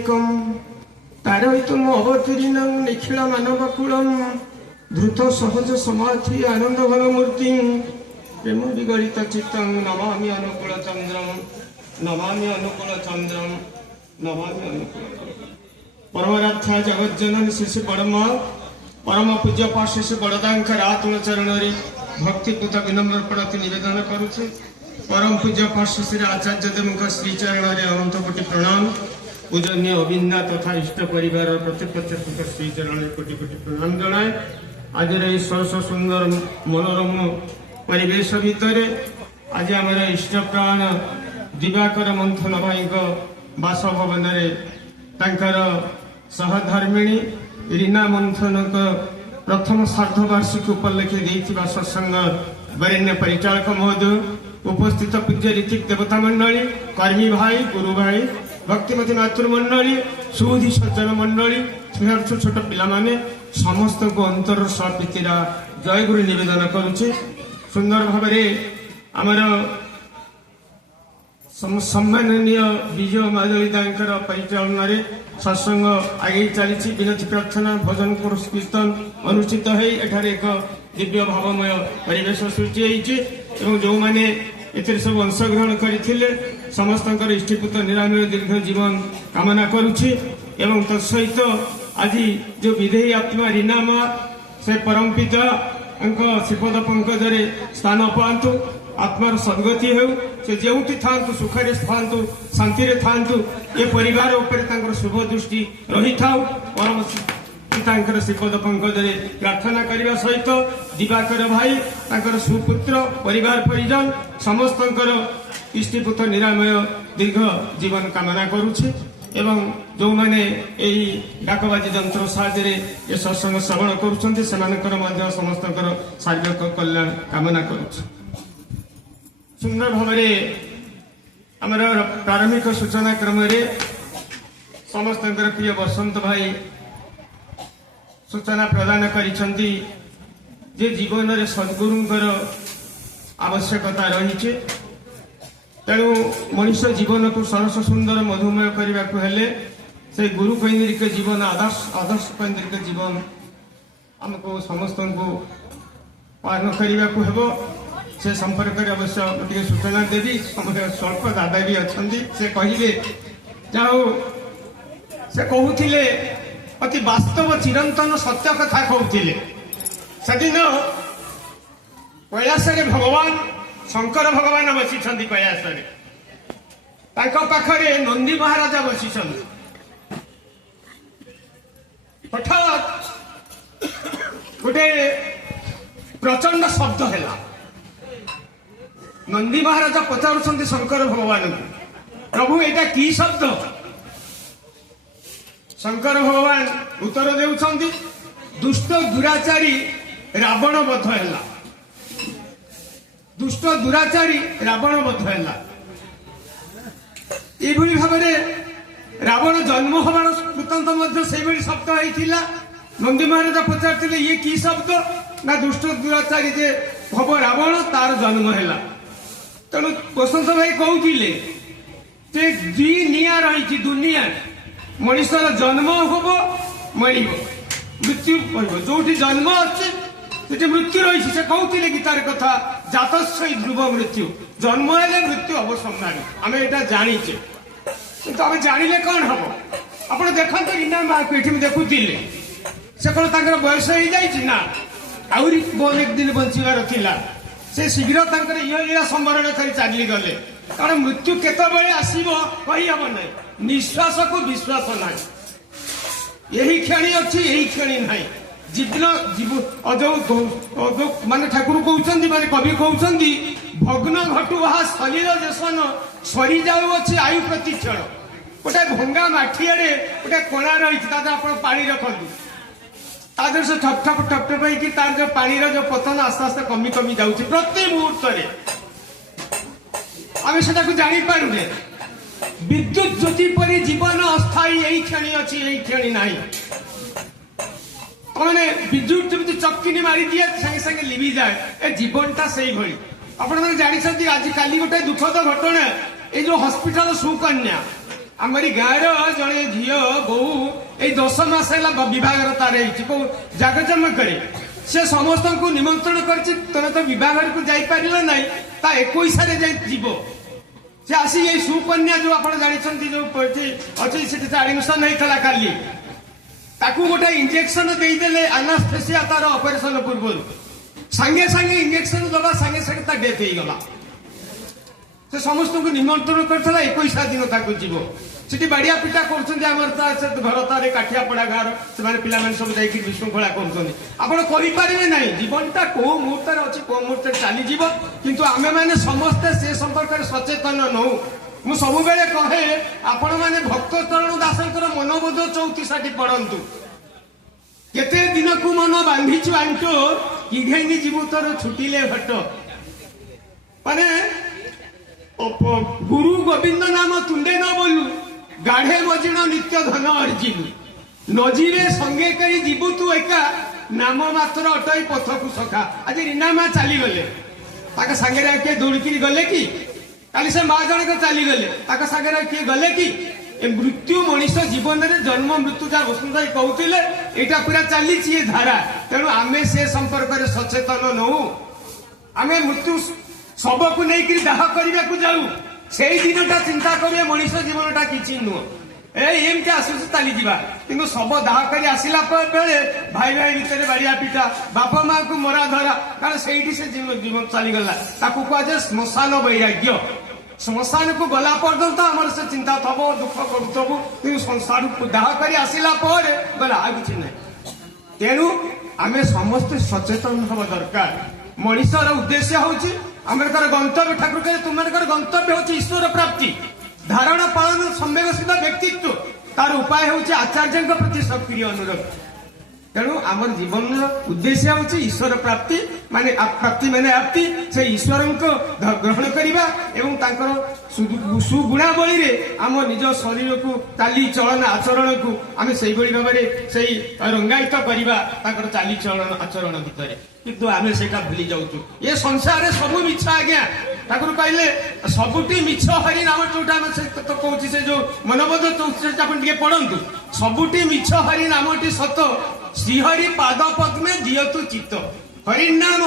एकम तारयितुम अवतीर्णं निखिल मानवकुलम द्रुत सहज समाधि आनंद घन मूर्ति प्रेम विगलित चित्तं नमामि अनुकूल चंद्रम नमामि अनुकूल चंद्रम नमामि अनुकूल परमराध्या जगज्जननी शिशु बड़मा परम पूज्य पार्श्व बड़दांकर आत्म चरण भक्तिपूत विनम्र प्रति निवेदन करुचे। परम पूज्य पार्श्व श्री आचार्य देव श्री चरण अनंत कोटि प्रणाम। पूजनीय अभिन्ना तथा इष्ट परिवार प्रतिपक्ष श्री चरण कोटि कोटि प्रणाम जनाए। आज सरस सुंदर मनोरम परिवेश भितर आज आम इष्ट प्राण दिवाकर मंथन भाई बासभवन सहधर्मिणी रीना मंथन प्रथम सार्धवार्षिक उपलक्षे सत्संग वरेण्य परिचालक महोदय उपस्थित पूज्य ऋतिक देवता मंडली कर्मी भाई गुरु भाई भक्तिमती मातृमंडली सुबुद्धि सज्जन मंडली छोट पिला माने समस्त को अंतर सप्रीतिरा जय गुरु निवेदन करुचे। सुंदर भाव आमर सम्माननीय विजय माधवीदांकर परिचालन सत्संग आगे चली विनती प्रार्थना भजन कीर्तन अनुष्ठित होठार एक दिव्य भावमय परिवेश सृष्टि होती जो मैंने सब अंशग्रहण करते समस्त इष्टिपुत निरामय दीर्घ जीवन कामना करुछि। तत्सहित आज जो विधेयी आत्मा रीना माँ से परम पिता श्रीपद पंकजरे स्थान पातु आत्मार सद्गति हो से जो था सुखरे था शांति था ये परिवार उपर शुभ दृष्टि रही था। परम पिता श्रीपद पंकजरे प्रार्थना करने सहित दिवाकर भाई सुपुत्र परिवार परिजन समस्त इष्टिपुत निरामय दीर्घ जीवन कामना करुचे। एवं जो मैंने यही डाकबाजी जंत्र साहाय्य ये सत्संग श्रवण करुँच समस्त शारीरिक कल्याण कामना करुचे। सुंदर भाव आमर प्रारंभिक सूचना क्रम समस्त प्रिय बसंत भाई सूचना प्रदान करिसेंती जे जीवन में सद्गुरुंकर आवश्यकता रही। तेणु मनुष्य जीवन को सरस सुंदर मधुमय करने को हेले से गुरु केन्द्रिक जीवन आदर्श केन्द्रिक जीवन आमको समस्त को पालन करने को हेबो। से संपर्क में अवश्य गोटे सूचना देवी स्वल्प दादा भी अच्छा से कहे जाओ से कहते अति वास्तव चिरंतन सत्य कथा कहते से दिन कैलास भगवान शंकर भगवान बसी कैलास पाखरे नंदी महाराजा बसी हठात गोटे प्रचंड शब्द है। नंदी महाराज पचारुंट शंकर भगवान को प्रभु एटा की शब्द। शंकर भगवान उत्तर देउछंती दुष्ट दुराचारी रावण बध है। दुष्ट दुराचारी रावण बध है। ये भाव रावण जन्म हमार वृत्तांत से शब्द होता। नंदी महाराज पचार ये की शब्द ना दुष्ट दुराचारी जे हम रावण तार जन्म है। तेणु बसंत भाई कहते दुई निया रही दुनिया मनुष्यर जन्म हम मर मृत्यु जो जन्म अच्छे मृत्यु रही से कहते गीतार कथा जातस्वई ध्रुव मृत्यु जन्म है मृत्यु अवसंहारी आम यहाँ जाचे किंतु आम जाने कौन हम आप देखते रीना माँ को ये देखुले से कौन तर बयस हो जाना आहरी अनेक दिन बचार था से शीघ्र लीला संवरण कर चली गले कारण मृत्यु केतबेले आसीबो कही हम ना निश्वास को विश्वास ना यही क्षणी अच्छी यही क्षणी ना जीवन माने ठाकुर कहते माने कवि कहते भग्न घटु वहा शरीर जेसन सरी जाऊँगी आयु प्रति क्षण गोटे भंगा माठिया गोटे कणा रही आप पानी रखु तादर से ठप ठप ठप ठप होगी तार जो पानी जो पतन आस्ते आस्ते कमी कमी जाऊँगी प्रति मुहूर्त आम से जापारे विद्युत ज्योति परी जीवन अस्थायी यही क्षणी अच्छी यही क्षणी ना मैंने विद्युत जमी चक्की मारी दिए संगे संगे लिभि जाए ए जीवनटा से भाई आपने जानते आज काली गोटे दुखद घटना ये जो हॉस्पिटल सुकन्या आमरी गाँव जड़े झील बहु ये 10 मास है बहार तार जागजम करे से समस्त को निमंत्रण कर तुम तो बहार को जापार ना 21 जीव से आसी ये सुकन्या जो आप जानते जो अच्छी से एडमिशन होता काली ताकू गोटे इंजेक्शन देदेले एनास्थेसिया तार ऑपरेशन पूर्व सांगे सांगे इंजेक्शन दबा सांगे सांगे डेथ हो गला से समस्त को निमंत्रण करता 21 दिन ताकू जीव से बाड़िया पिटा कर घर तार काठियापड़ा गाँव से पे सब जा विशृंखला करें ना जीवनटा कौ मुहूर्त अच्छी कौ मुहूर्त चलीज किंतु आमे मैंने समस्ते से संपर्क में सचेतन नौ मु सब कहे आपण मैंने भक्त चरण दासंकर मनोबोध 34 पढ़ंतु केते दिन को मन बांधिचु आंटो किघेनी जीवु तोर छुटिले भट्ट माने गुरु गोविंद नाम तुंडे न बोलू गाढ़े बजिण नित्य धन अर्जिलु नजीरे संगे करी जीवु तू एका नाम मात्र अटई पथ को सखा आज रीना माँ चली गले सागे किए दौड़िकी गले कि काली से माँ जन चली गले सागे किए गले कि मृत्यु मनीष जीवन में जन्म मृत्यु जहाँ वसुंधरा कहते यहाँ पूरा चली धारा तेणु आम से संपर्क में सचेतन नौ आम मृत्यु शब को लेकिन दाह करने को जाऊ से दिनटा चिंता करिए मनीष जीवनटा किसी नुह एमती आसुस चली जा कि शब दाह कर आसला बेले भाई भाई भितर बाड़िया पिटा बापा माँ को मरा धरा कारण से जीवन चलीगला कहुए श्मशान वैराग्य श्मशान को गला पर्यंत आम से चिंता थब दुख करूबू कि संसार को दाह कर आसला गला आ कि ना तेणु आम समस्त सचेतन हवा दरकार मनीषर उद्देश्य हूँ आमर गंतव्य ठाकुर कहे तुम गंतव्य हूँ ईश्वर प्राप्ति धारणा पालन संवेदनशील व्यक्तित्व तार उपाय हूँ आचार्य प्रति सक्रिय अनुरोध तेणु आम जीवन उद्देश्य हूँ ईश्वर प्राप्ति माने प्राप्ति माने आपति से ईश्वर को ग्रहण करने सुगुणावली रे आम निज शरीर को चाली चलन आचरण को आम से भाव से रंगायित करवा चाली चलन आचरण भितर किंतु आम से भूली जाऊँ ये संसार सब मिछ आज्ञा ठाकुर कहले सबुटी मिछ हरि नाम जोटा तो कहूँ से जो मनोबोध 34 पढ़ंतु सबुटी मिछ हरि नामटी सत श्रीहरि पाद पद्मे जियतु चित्त हरिनाम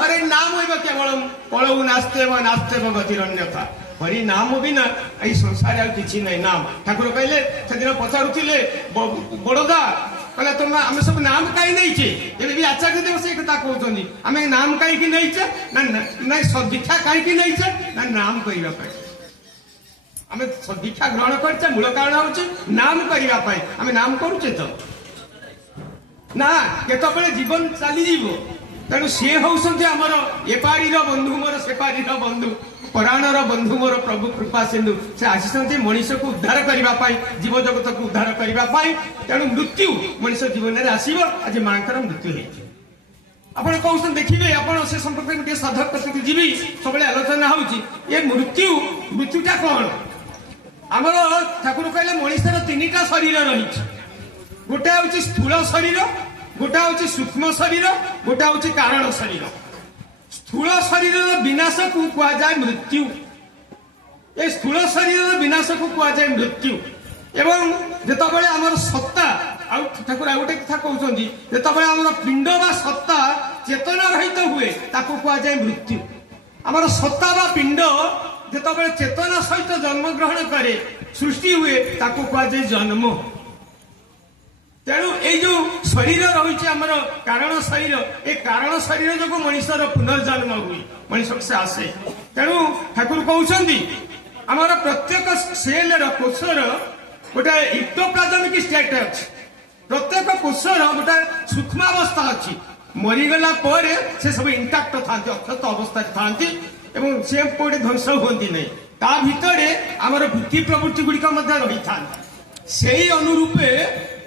हरिनाम केवल पलऊ नास्तेव नास्तेव गतिरन्यथा हरिनाम बिना ये संसार आ किसी नहीं नाम ठाकुर कहले से दिन पचारुले बड़दा कहला तुम आम सब नाम कहीं नहीं भी आचार्य देव से कथा कहते आम नाम कहीं नहीं ना दीक्षा कहीं नहीं ना नाम करने आम दीक्षा ग्रहण कर मूल कारण हूँ नाम करने आम नाम करुचे तो ना केतबेले जीवन चलीज तेणु सी होती आमर एपाड़ी बंधु मोर सेपाड़ी बंधु प्राणर बंधु मोर प्रभु कृपा सिंधु से आसी मनीष को उद्धार करने जीव जगत को उद्धार करने तेणु मृत्यु मनीष जीवन में आसो आज माँ मृत्यु होती आपड़ कौन देखिए आप से संपर्क में साधक प्रति जीवी सब आलोचना होती ये मृत्युटा कौन आमर ठाकुर कहले मनीषर 3टा शरीर रही गोटे हूँ स्थूल शरीर गोटा हूँ सूक्ष्म शरीर गोटा हूँ कारण शरीर स्थूल शरीर विनाश को कहुए मृत्यु ये स्थूल शरीर विनाश को कहुए मृत्यु एवं जितेबाला आमर सत्ता ठाकुर आ गोटे कथा कहते जितेबाला आमर पिंड बा सत्ता चेतना रहित हुए ताको कहुए मृत्यु आमर सत्ता बा पिंड जितेबाला चेतना सहित जन्म ग्रहण करे सृष्टि हुए ताको कहुए जन्म तेणु ये जो शरीर रही आमर कारण शरीर ये कारण शरीर जो मनीषर पुनर्जन्म हुए मनीष से आसे तेणु ठाकुर कहते आमर प्रत्येक सेल कोषर गोटे इक्टोप्लाज्मिक स्टेट अच्छी प्रत्येक कोषर गोटे सूक्ष्मावस्था अच्छी मरीगला से सब इंटाक्ट था अक्षत अवस्था था से कोटे ध्वंस हुई नहीं ता भितर आमर वृत्ति प्रवृत्ति गुड़िक रही था से अनुरूपे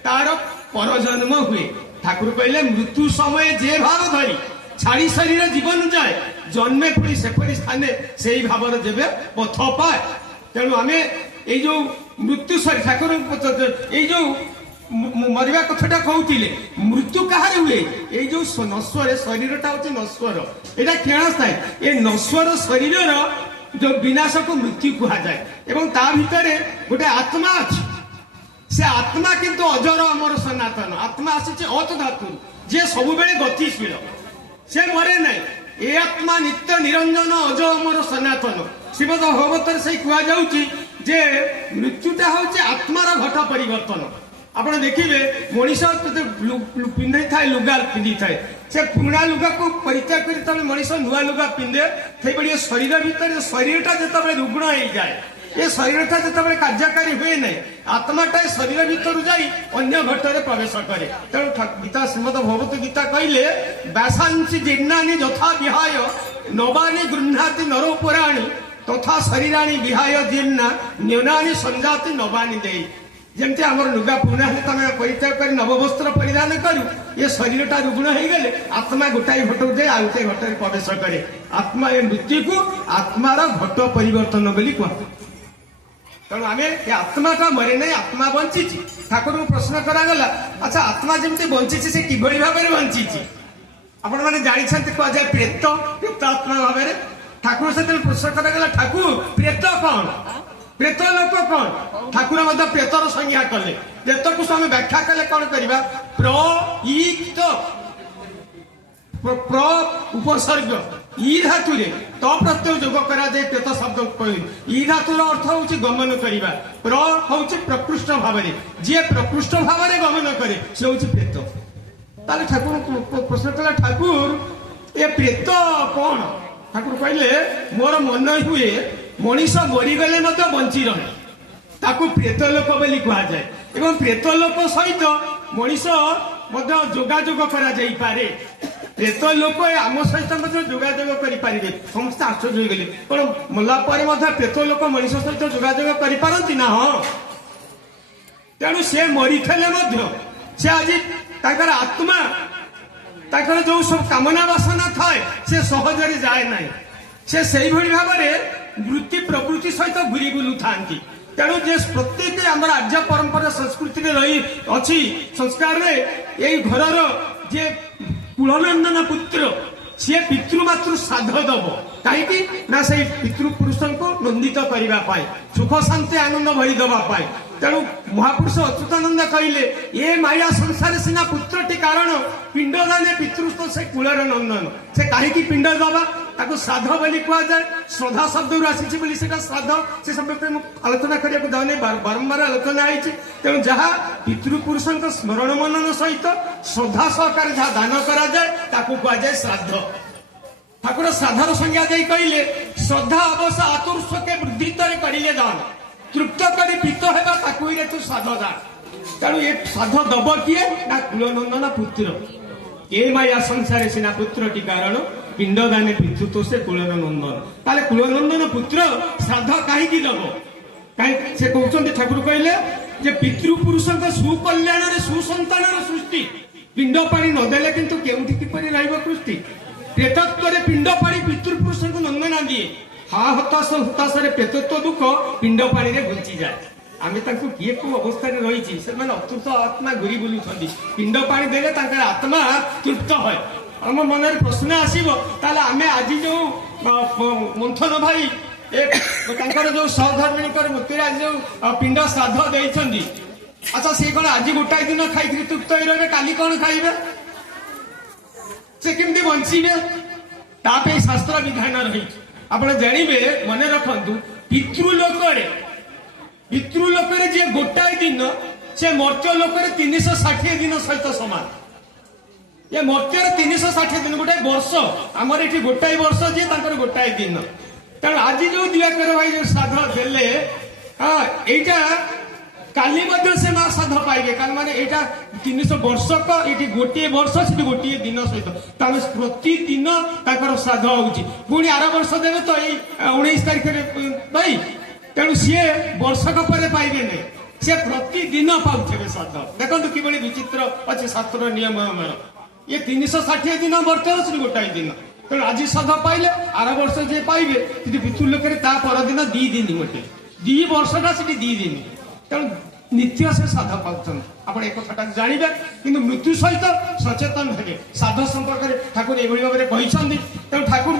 तार परजन्म हुए ठाकुर कहले मृत्यु समय जे भाव धरी छाड़ी शरीर जीवन जाए जन्मे पुणी सेपरी स्थाने से ही भाव जेबे पथ पाए तेणु आम ये जो मृत्यु शरीर ठाकुर ये जो मरवा कथाटा कहते मृत्यु कहार हुए ये जो नश्वर शरीरटा हूँ नश्वर यहाँ क्या थाए ये नश्वर शरीर जो विनाश को मृत्यु कहुए एवं ता भितर गोटे आत्मा अच्छी से आत्मा किंतु अजर अमर सनातन आत्मा आसी अत धातु जे सब बेले गतिशील से मरे नहीं ए आत्मा नित्य निरंजन अज अमर सनातन श्रीमद भगवत से कह जे मृत्युटा हूँ आत्मार घट परिवर्तन आप देखिए मनीष पिंधे थाए लुगा पिंधि थाए से पुराणा लुगा को परित्याग कर मनीष नुआ लुगा पिंधे से शरीर भितर शरीरटा जो रुग्ण हो जाए ये शरीरटा जो कार्यकारी हुए ना आत्माटा शरीर भितर जाई अन्य घटरे प्रवेश करे तेणु गीता श्रीमद भगवत गीता कहले व्यासांसी जीर्णानि यथा विहाय नवानि गृह्णाति नरोपराणि तथा शरीराणि विहाय जीर्णा न्यूनानि संजाति नवानि देई जमती आम लुगा पुणा हेल्ले तुम परित्याग कर नववस्त्र परिधान करूँ ये शरीरटा रुग्ण हो गले आत्मा गोटाए घट जाए आउ गोटे घटरे प्रवेश करे आत्मा ए मृत्यु को आत्मार घट परिवर्तन बोली कह तेणु आम आत्माटा मरे नहीं आत्मा बंची ठाकुर को प्रश्न करागला अच्छा आत्मा जमी बंची से किभली भाव में बंची आपण मैंने जानते कह जाए प्रेत प्रेत आत्मा भाव में ठाकुर से प्रश्न करागला ठाकुर प्रेत कौन प्रेत लोक कौन ठाकुर प्रेतर संज्ञा कले प्रेत को आम व्याख्या कले कौन करवा प्र उपसर्ग ई धातु त प्रत्यय जोग करा जाए प्रेत शब्द ई धातुर अर्थ हूँ गमन करवा प्र हूँ प्रकृष्ट भाव जी प्रकृष्ट भाव में गमन करे से हूँ प्रेत ताले ठाकुर प्रश्न कला ठाकुर ए प्रेत कौन ठाकुर कहले मोर मन हुए मनीष मरीगले बंची रहे ताकू प्रेत लोक बोली कह जाए एवं प्रेत लोक सहित मनीष जोगाजोग करा जाई पारे प्रेत लोक आम सहित जोगाजोग करें समस्त आश्चर्य होगले कौन मला प्रेत लोक मनीष सहित जोगाजोग करती ना हाँ तेणु से मरी से आज ताकर आत्मा ताकर जो सब कामना वासना थाए से सहजरे जाए ना से भाव में वृत्ति प्रवृत्ति सहित घूरी बुलू था तेणु जे प्रत्येक आम आर्य परंपरा संस्कृति में रही अच्छी संस्कार यही घर जे कुलनंदन पुत्र सी पितृमातृ श्राद्ध दब कहीं ना से पितृपुरुष को नंदित करने सुख शांति आनंद भरी दवापाई तेणु महापुरुष अच्युतानंद कहले ये माया संसार सीना पुत्रटी कारण पिंडदाने पितृस्थ से कूलर नंदन से कहीं पिंड दबा ताको श्राद्ध बोली कह जाए श्रद्धा शब्द आसी श्राद्ध से शब्द आलोचना करने जाने बारंबार आलोचना होती तेणु जहाँ पितृपुरुष स्मरण मनन सहित श्रद्धा सहकार जहाँ दान करा जाए कहुए श्राद्ध ठाकुर श्राद्धर संज्ञा दे कहले श्रद्धा अवश्य आतुर्ष के वृद्धि करे दान तृप्त कर पीत होगा तू श्राद्ध दा तेणु ये श्राद्ध दब किए ना कुलनंदन पुत्र ये माया संसार सीना पुत्रटी कारण पिंडदाने पितृत्व से कुलनंदन ताले कुलनंदन पुत्र श्राद्ध कहीं दब कहीं से कहते ठाकुर कहले जे पितृपुरुष सुकल्याण सुसंतान सृष्टि पिंड पानी नदेले किंतु केउठी किपरि रहइबो सृष्टि प्रेतत्व पिंड पानी पितृपुरुष को नंदना दिए हाँ हताश हताश प्रेतत्व दुख पिंड पानी रे घुंची जाए आम किए को अवस्था रही अतृप्त आत्मा घूरी बुलूँ पिंड पानी देले आत्मा तृप्त है आम मन में प्रश्न आसो आम आज जो मंथन भाई जो सहधर्मिणी मृत्युराज जो पिंड श्राद्ध देती अच्छा सी कौन आज गोटाए दिन खाई तृप्त हो रहे काली कौन खाइबे से केमती बंचे तापे शास्त्र विधान रही आप जानवे मन रखु पितृलोक जी गोटाए दिन से मर्त्य लोक 360 दिन सहित सामान ये मर्त्य 360 दिन गोटे वर्ष आमर ये गोटाए वर्ष जी गोटाए दिन तेणु आज जो दिवाकर भाई जो श्राद्ध देले हाँ यहीटा काली से माँ श्राद्ध पाइबे कारण माने यहाँ 300 वर्षक ये गोटे वर्ष से गोटे दिन सहित प्रतिदिन श्राद्ध होनी आर वर्ष देवे तो ये 19 तारीख भाई तेणु सी वर्षक पर पाइबे नहीं सी प्रतिदिन पाथे श्राद्ध देखो कि विचित्र अच्छे शास्त्र नियम ये 360 दिन वर्ष गोटाए दिन तेणु आज श्राद्ध पाइले आर वर्ष जे पाइबे पितृलोक दिन 2 दिन गोटे 2 वर्षटा से 2 दिन तेणु नित्य से श्राद्ध पाऊँ आप एक कथा जानवे कि मृत्यु सहित सचेतन हे श्राद्ध संपर्क ठाकुर ये भाव में तेणु ठाकुर